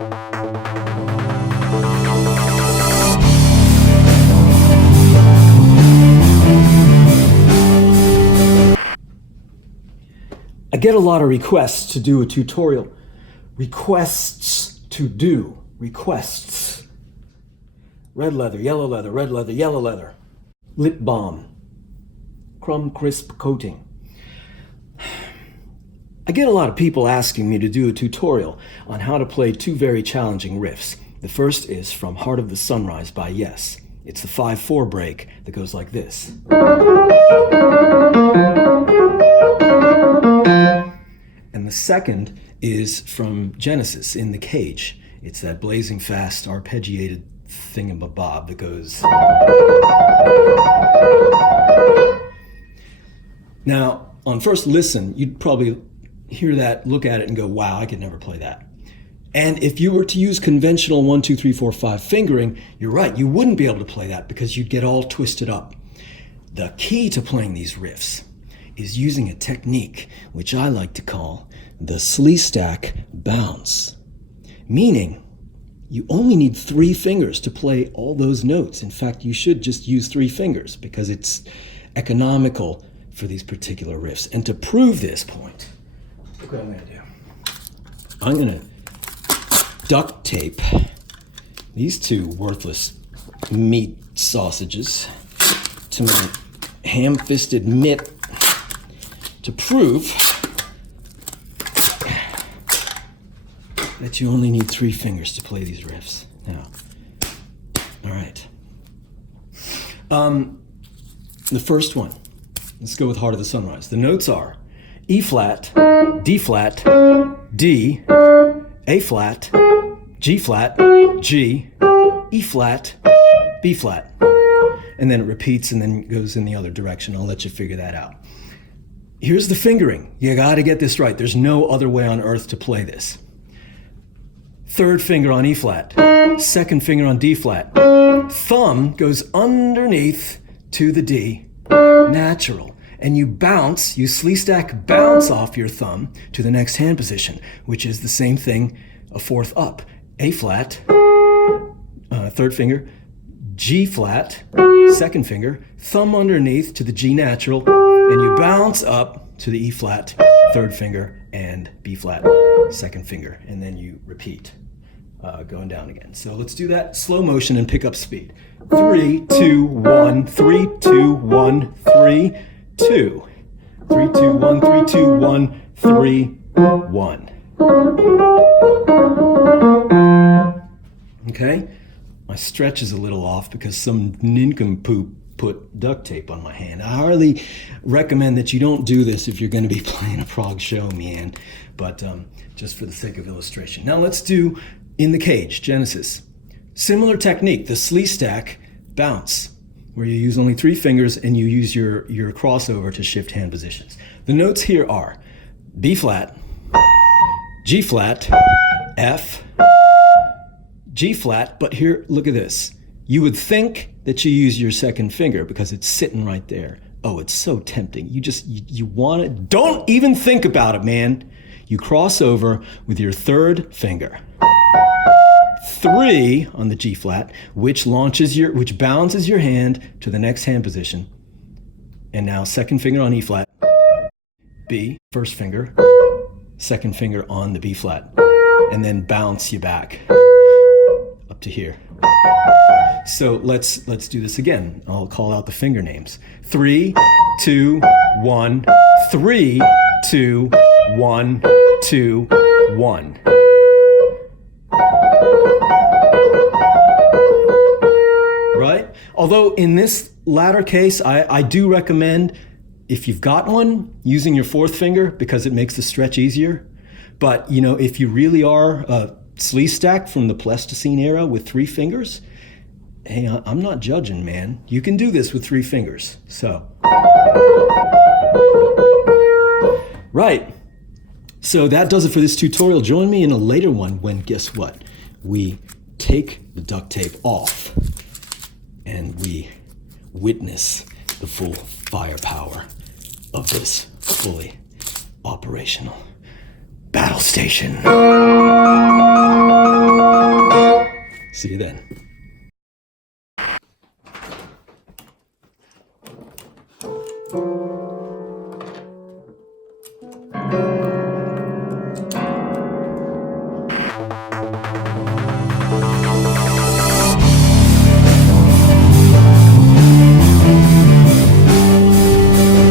I get a lot of requests to do a tutorial. Requests. Red leather, yellow leather, red leather, yellow leather. Lip balm. Crumb crisp coating. I get a lot of people asking me to do a tutorial on how to play two very challenging riffs. The first is from Heart of the Sunrise by Yes. It's the 5/4 break that goes like this. And the second is from Genesis, In the Cage. It's that blazing fast arpeggiated thingamabob that goes. Now, on first listen, you'd probably hear that, look at it and go, wow, I could never play that. And if you were to use conventional 1, 2, 3, 4, 5 fingering, you're right, you wouldn't be able to play that because you'd get all twisted up. The key to playing these riffs is using a technique which I like to call the Sleestak Bounce. Meaning, you only need 3 fingers to play all those notes. In fact, you should just use 3 fingers because it's economical for these particular riffs. And to prove this point, look what I'm going to do. I'm going to duct tape these 2 worthless meat sausages to my ham-fisted mitt to prove that you only need 3 fingers to play these riffs. Now, all right. The first one, let's go with Heart of the Sunrise. The notes are E flat, D flat, D, A flat, G flat, G, E flat, B flat. And then it repeats and then goes in the other direction. I'll let you figure that out. Here's the fingering. You gotta get this right. There's no other way on earth to play this. 3rd finger on E flat, 2nd finger on D flat. Thumb goes underneath to the D, natural. And you bounce, you Sleestak bounce off your thumb to the next hand position, which is the same thing, a 4th up. A flat, 3rd finger, G flat, 2nd finger, thumb underneath to the G natural, and you bounce up to the E flat, 3rd finger, and B flat, 2nd finger, and then you repeat, going down again. So let's do that slow motion and pick up speed. 3, 2, 1, 3, 2, 1, 3, 2. 3, 2, 1, 3, 2, 1, 3, 1. Okay? My stretch is a little off because some nincompoop put duct tape on my hand. I hardly recommend that you don't do this if you're going to be playing a prog show, man. But just for the sake of illustration. Now let's do In the Cage, Genesis. Similar technique, the Sleestak Bounce, where you use only 3 fingers and you use your crossover to shift hand positions. The notes here are B flat, G flat, F, G flat, but here, look at this. You would think that you use your 2nd finger because it's sitting right there. Oh, it's so tempting. You want it. Don't even think about it, man. You cross over with your 3rd finger. 3 on the G flat, which balances your hand to the next hand position. And now 2nd finger on E flat, B, 1st finger, 2nd finger on the B flat, and then bounce you back up to here. So let's do this again. I'll call out the finger names. 3, 2, 1, 3, 2, 1, 2, 1. Right? Although in this latter case, I do recommend, if you've got one, using your 4th finger because it makes the stretch easier. But, you know, if you really are Sleestak from the Pleistocene era with 3 fingers, hey, I'm not judging, man. You can do this with 3 fingers. So, right. So that does it for this tutorial. Join me in a later one when, guess what? We take the duct tape off and we witness the full firepower of this fully operational battle station. See you then.